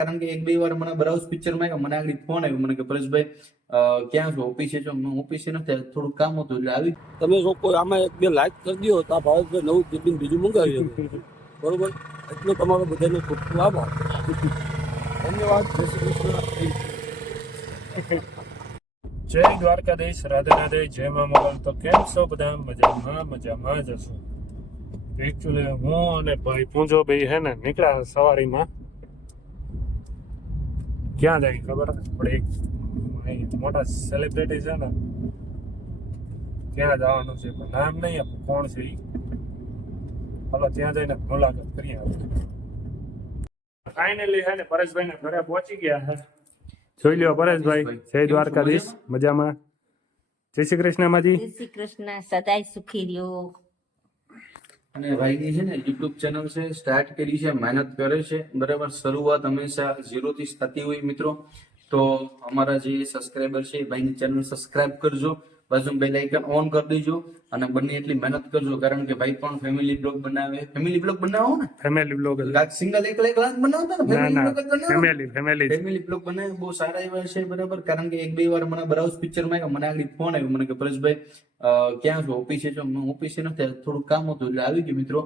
કારણ કે એક બે વાર મને બ્રાઉઝ પિક્ચરમાં આવ્યો, મને આગળ ફોન આવ્યો મને કે પરેશભાઈ ક્યાં છો, ઓફિસે છો? હું ઓફિસે નથી, થોડું કામ હતું એટલે આવી. તમે લોકો આમાં એક બે લાઈક કરી દો તો આ ભાવેશભાઈ નવું ટિફિન બીજું મંગાવી શકો. બરોબર, એટલો તમારો બધાનો ખૂબ ખૂબ આભાર. ધન્યવાદ. જય શ્રી કૃષ્ણ. જય દ્વારકાધીશ, રાધે રાધે, જય મા મોગલ. તો કેમ છો બધા? મજામાં જ હશો. એકચ્યુઅલી હું અને ભાઈ પૂંજો ભાઈ હે ને નીકળ્યા સવારીમાં. ક્યાં જાય ખબર? આપણે એક મોટા સેલિબ્રિટી છે ને ત્યાં જવાનું છે, પણ નામ નહીં આપું કોણ છે એ. હાલો ત્યાં જઈને મુલાકાત કરીએ આપણે. ફાઇનલી હે ને પરેશભાઈ ના ઘરે પહોંચી ગયા છે. જોઈ લ્યો પરેશભાઈ. જય દ્વારકાધીશ. મજામાં? જય શ્રી કૃષ્ણ માજી. જય શ્રી કૃષ્ણ. સદાય સુખી રહ્યો. અને ભાઈની છે ને યુટ્યુબ ચેનલ છે, સ્ટાર્ટ કરી છે, મહેનત કરે છે, બરાબર. શરૂઆત હંમેશા 0 થી થતી હોય મિત્રો. તો અમારા જે સબસ્ક્રાઈબર છે ભાઈની ચેનલ સબસ્ક્રાઇબ કરજો, બાજુ બેલ આઇકન ઓન કરી દેજો અને બંને એટલી મહેનત કરજો, કારણ કે ભાઈ પણ ફેમિલી બ્લોગ બનાવે. ફેમિલી બ્લોગ બનાવો ને? ફેમિલી બ્લોગ સિંગલ એક બનાવતા ને? ફેમિલી બ્લોગ બનાવે, બહુ સારા એવા છે, બરાબર. કારણ કે એક બે વાર મને બ્રાઉઝ પિક્ચરમાં આવ્યો, મને આગળ ફોન આવ્યો મને કે પરેશભાઈ ક્યાં છો, ઓફિસે છો? હું ઓફિસે નથી, થોડું કામ હતું એટલે આવી ગયું મિત્રો.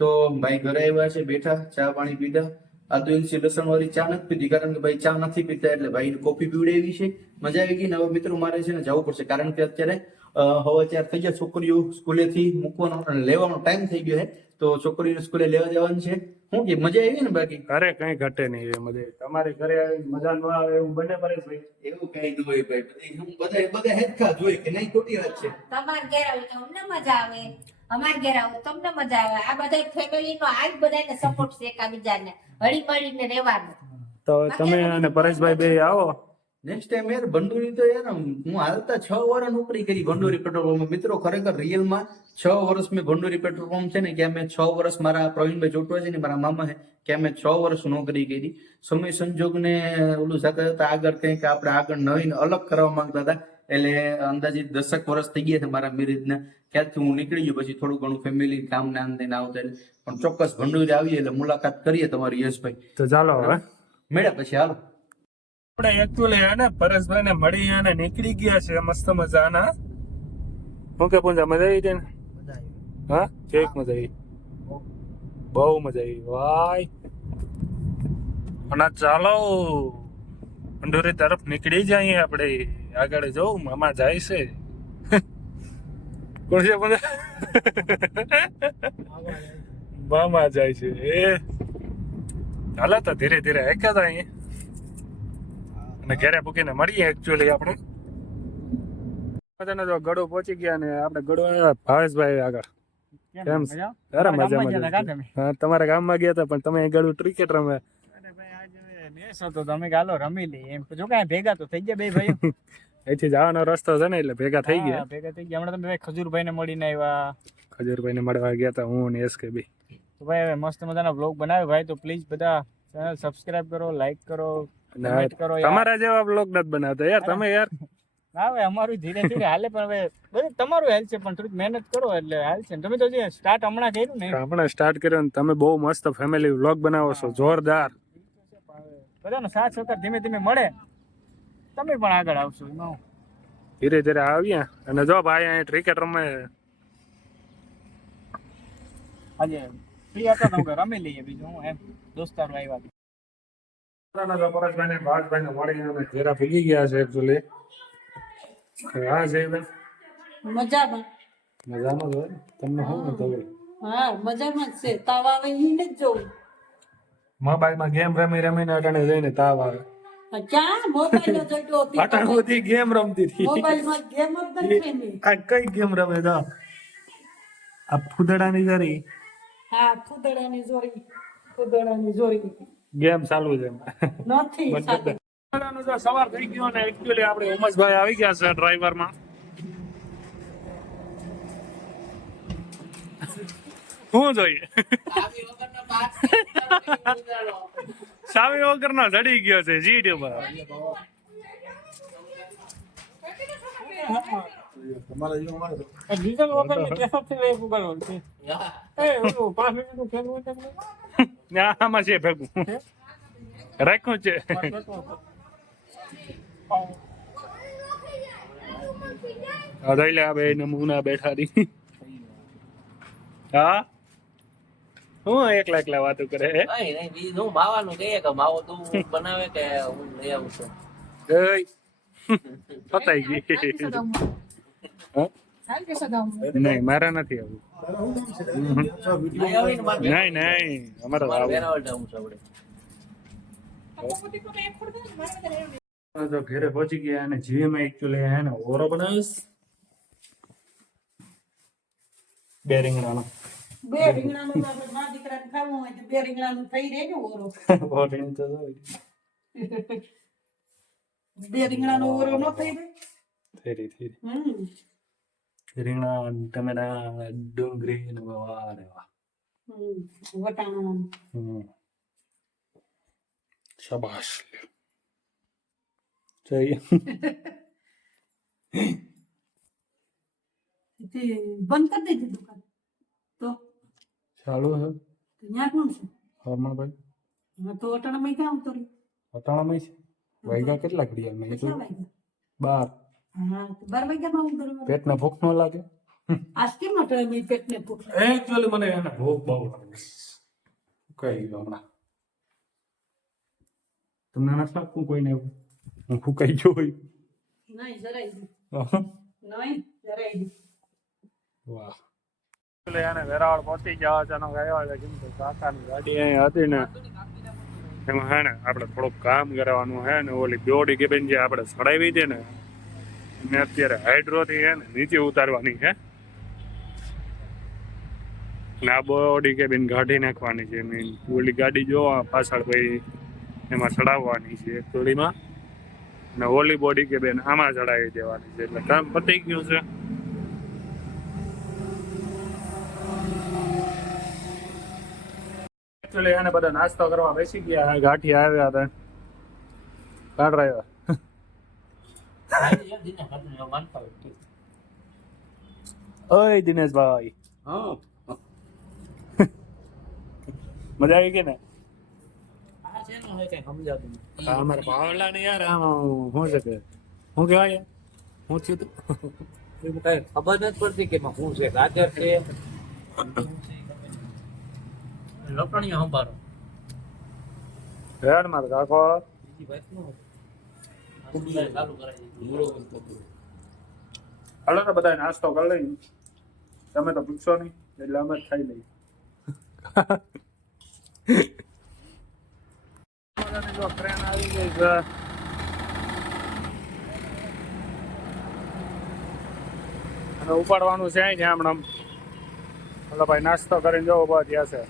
તો ભાઈ ઘરે આવ્યા છે, બેઠા, ચા પાણી પીધા. આદુ એલચી લસણ વાળી ચા નથી પીધી, કારણ કે ભાઈ ચા નથી પીતા એટલે ભાઈ કોફી પીવડાવી છે. મજા આવી ગઈ ને. હવે મિત્રો મારે છે ને જવું પડશે, કારણ કે અત્યારે હવે 4 થઈ ગયા. છોકરીઓ સ્કૂલેથી મૂકવાનો અને લેવાનો ટાઈમ થઈ ગયો છે, તો છોકરીઓ સ્કૂલે લેવા જવાનું છે. શું કે મજા આવી ને? બાકી અરે કઈ ઘટે નહીં એ મજા. તમારે ઘરે મજા ન આવે એવું બને પરેશભાઈ? એવું કઈ ન હોય ભાઈ, બધા હેરખા જોઈએ કે નહીં? ખોટી વાત છે. તમારે ઘેર આવે તો અમને મજા આવે, અમારે ઘેર આવો તમને મજા આવે. આ બધા ફેમિલી નો આજ બધાને સપોર્ટ છે, એકાબીજાને હળી મળીને રહેવાનું. તો તમે અને પરેશભાઈ બે આવો નેક્સ્ટ ટાઈમ યાર. ભંડોરી તો યાર હું હાલતા 6 વર્ષ નોકરી કરી ભંડોરી પેટ્રોલ પંપ મિત્રો. ખરેખર રિયલમાં 6 વર્ષ મેં ભંડોરી પેટ્રોલ પંપ છે ને, કે મેં 6 વર્ષ મારા પ્રવીણભાઈ ચોટવા છે ને મારા મામા છે, કે મેં 6 વર્ષ નોકરી કરી. સમય સંજોગને ઓલું સાથે આગળ કંઈક આપણે આગળ નવીન અલગ કરવા માંગતા હતા, એટલે અંદાજિત 10 વર્ષ થઈ ગયા છે મારા મેરેજને. ક્યાંથી હું નીકળી ગયો, પછી થોડું ઘણું ફેમિલી કામ ને આમ થઈને આવતા, પણ ચોક્કસ ભંડોરી આવીએ એટલે મુલાકાત કરીએ તમારી યશભાઈ. તો ચાલો હવે મેળા પછી હાલો. આપણે એકચ્યુઅલી હે ને પરેશભાઈ ને મળી અને નીકળી ગયા છે મસ્ત મજાના. શું કે પૂંજા મજા આવી છે ને? હા, કેક મજા આવી, બહુ મજા આવી ભાઈ. અને ચાલો ભંડોરી તરફ નીકળી જઈએ આપણે. આગળ જવું, મામા જાય છે. કોણ છે મામા જાય છે એ. હાલો તો ધીરે ધીરે એકતા અહીંયા અને ઘરે પૂકીને મળીએ. એકચ્યુઅલી આપણે જો ગળો પહોંચી ગયા ને આપણે ગળો ભાવેશભાઈ આગળ. કેમ? અરે મજામાં. હા, તમારા ગામમાં ગયા હતા, પણ તમે ગળું ક્રિકેટ રમે. મેચ હતો તમે ગાલો રમી લઈ એમ. જો કાંઈ ભેગા તો થઈ ગયા બે ભાઈ. અહીંથી જવાનો રસ્તો છે ને એટલે ભેગા થઈ ગયા. હમણાં તમે ખજૂરભાઈ ને મળીને આવ્યા. ખજૂરભાઈ ને મળવા ગયા હતા હું ને એસકે બી. તો ભાઈ મસ્ત મજાનો બ્લોગ બનાવ્યો ભાઈ. તો પ્લીઝ બધા ચેનલ સબસ્ક્રાઇબ કરો, લાઈક કરો, કમેન્ટ કરો. તમારા જેવા બ્લોગ નથી બનાવતા યાર તમે યાર. ના ભાઈ અમારું ધીરે ધીરે હાલે, પણ હવે બધું તમારું હેલ્પ છે, પણ થોડીક મહેનત કરો એટલે હાલશે. તમે તો જે સ્ટાર્ટ હમણાં કર્યું ને, આપણે સ્ટાર્ટ કર્યો ને તમે બહુ મસ્ત ફેમિલી વ્લોગ બનાવો છો, જોરદાર. બધાનો સાથ સહકાર ધીમે ધીમે મળે, તમે પણ આગળ આવશો. એમાં ધીરે ધીરે આવ્યા. અને જો ભાઈ અહીં ક્રિકેટ રમે આજે ફ્રી હતા તો રમી લઈએ. બીજું હું એમ દોસ્તારો આવ્યા. પરેશભાઈ ને ભાવેશભાઈ ને મળીને ઘેરા ભેગી ગયા છે એકચ્યુઅલી. હા જયભાઈ મજામાં. મજામાં જ હોય. તમને શું થયું? હા, મજામાં જ છે. તાવ આવે ઈ ને જ જોઉં. મોબાઈલમાં ગેમ રમી રમીને અટાણે જઈને તાવ આવે. ક્યાં મોબાઈલ જોઈતો હતી? અટાણે બધી ગેમ રમતી હતી. મોબાઈલમાં ગેમ જ નથી રમી. આ કઈ ગેમ રમે તો આ ફૂદડાની જરી. હા, ફૂદડાની જોરી, ફૂદડાની જોરી ગેમ ચાલુ છે નથી સાથે. સવાર થઈ ગયો ને એકચ્યુઅલી આપણે ઉમેશભાઈ આવી ગયા છે ડ્રાઈવરમાં. શું જોઈએ? સાવી વગરનો ચડી ગયો છે સીટ ઉપર. ડીઝલ વગર ની કેસરથી લઈ ઉગાડવાનું છે. એ ઓલું 5 મિનિટનું ખેલવું છે. આમાં છે ભેગું. રાખ્યું છે લે આ બે નમૂના બેઠા રી હા હું એકલા વાતો કરે નહીં બીજું હું માવાનું કહીએ કે માવો તું બનાવે કે હું લઈ આવું છું ફતાઈ ગઈ હા? નહીં મારા નથી આવું નહીં અમારે આવું વેરાવળ જવું છે આપણે તો ઘરે પહોંચી ગયા અને જીવીમાં એકચ્યુઅલી હે ને ઓરો બનાવીશ બે રીંગણાનો બે રીંગણાનું તો આપણે મા દીકરાને ખાવું હોય તો બે રીંગણાનું થઈ રહે ને ઓરો ઓરીને તો જો. બે રીંગણાનો ઓરો ન થઈ રહે થઈ રહી હમ રીંગણા ટમેટા ડુંગળી ને વાહ રે વાહ વટાણા હમ. શાબાશ જઈએ બંધ કરી દેજે દુકાન તો ચાલુ છે ત્યાં કોણ છે હરમણભાઈ હા, તો અટાણામાં ક્યાં આવતો રહ્યો અટાણામાં છે વાગ્યા કેટલા ઘડિયાળ મેં કેટલા કીધું વાગ્યા 12 હા તો 12 વાગ્યામાં આવતો રહ્યો પેટને ભૂખ ન લાગે આજ કેમ અટાણે મેં પેટને ભૂખ લાગી? એકચ્યુઅલી મને એને ભૂખ બહુ લાગે કઈ ગયો હમણાં તમને નથી લાગતું કોઈને એવું હું ફૂકાઈ ગયો હોય નહીં જરાય નહીં. વાહ નહીં જરાય નહીં. એને વેરાવળ પહોંચી ગયા અચાનક આવ્યા છે કેમ કે કાકાની ગાડી અહીં હતી ને એમાં હે ને આપણે થોડુંક કામ કરાવવાનું હે ને ઓલી બોડી કેબિન જે આપણે સડાવી છે ને એને અત્યારે હાઇડ્રોથી હે ને નીચે ઉતારવાની છે ને આ બોડી કેબિન કાઢી નાખવાની છે ને ઓલી ગાડી જોવા પાછળ ભાઈ એમાં ચડાવવાની છે એકચુઅલીમાં ને ઓલી બોડી કેબિન આમાં ચડાવી દેવાની છે એટલે કામ પતી ગયું છે એકચ્યુઅલી એને બધા નાસ્તો કરવા બેસી ગયા ગાંઠી આવ્યા હતા કાઢ રહ્યા ઓય દિનેશભાઈ હા મજા આવી ગઈ ને આ શેનું હોય કઈ સમજાતું નથી. આ અમારા પાવલા ને યાર આમ શું છે કે શું કહેવાય શું થયું તું એમાં કઈ ખબર નથી પડતી કે એમાં શું છે ગાજર છે લપણીઓ સંભાળો યાર મારા કાકો બીજી વાત ન હોય. આ બધા ચાલુ કરાવી દીધું. હાલો તો બધા નાસ્તો કરી લઈ તમે તો પૂછશો નહીં એટલે અમે જ ખાઈ લઈએ જો ટ્રેન આવી ગઈ છે અને ઉપાડવાનું છે અહીં હમણાં એટલે ભાઈ નાસ્તો કરીને જવો બસ ત્યાં છે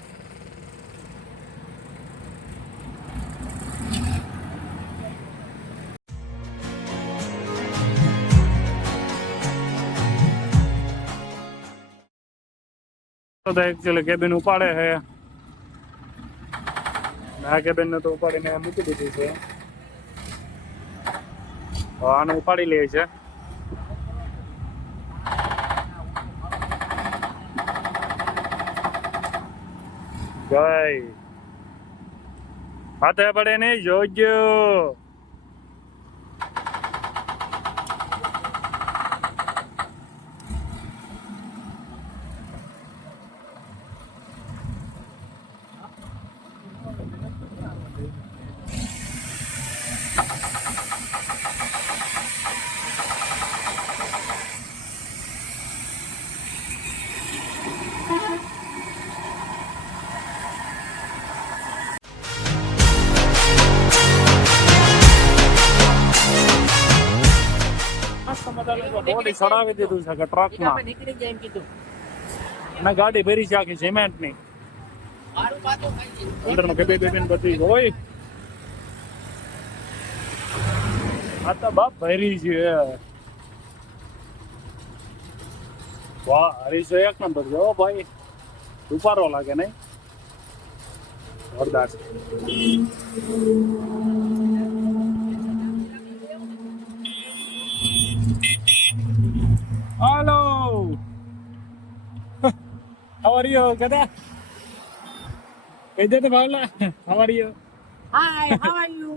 તો એકચ્યુઅલી કેબિન ઉપાડે છે આ કેબિન ને તો ઉપાડીને મૂકી દીધી છે હવે આને ઉપાડી લે છે જય હાથે પડે નહીં જોજો બોડી ચડાવી દીધું છે કે ટ્રકમાં નીકળી જાય એમ કીધું અને ગાડી ભરી છે આખી સિમેન્ટ ની મારું પાછું ખાઈ જાય. અંદર કેબિન બેબિન બધી હોય આ તો બાપ ભરી છે વાહ હરીશ એક નંબર જો ભાઈ ઉપારો લાગે નહીં જોરદાર Hello. How are you, Gada? Hey, Paula. How are you? Hi how are you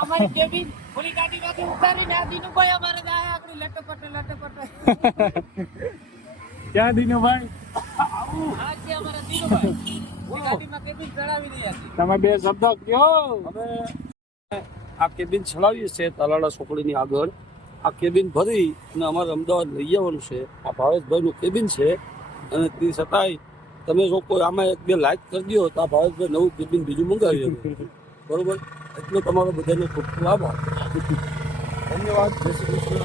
અમારી કેબિન પૂરી ગાડીમાંથી ઉતારીને આ દિનુભાઈ અમારે જાય આપણી લટપટ ક્યાં દિનુભાઈ આ છે અમારા દિનુભાઈ પૂરી ગાડીમાં કેબિન ચડાવી રહ્યા છે તમે બે શબ્દો કયો. અમે આ કેબિન ચલાવીએ છીએ તાલાળા ચોકડીની આગળ. આ કેબિન ભરી અને અમારે અમદાવાદ લઈ જવાનું છે. આ ભાવેશભાઈનું કેબિન છે અને તે છતાંય તમે જો કોઈ આમાં એક બે લાઈક કરી દો તો આ ભાવેશભાઈ નવું કેબિન બીજું મંગાવી શકે. બરોબર, એટલો તમારો બધાનો ખૂબ ખૂબ આભાર. ધન્યવાદ. જય શ્રી કૃષ્ણ.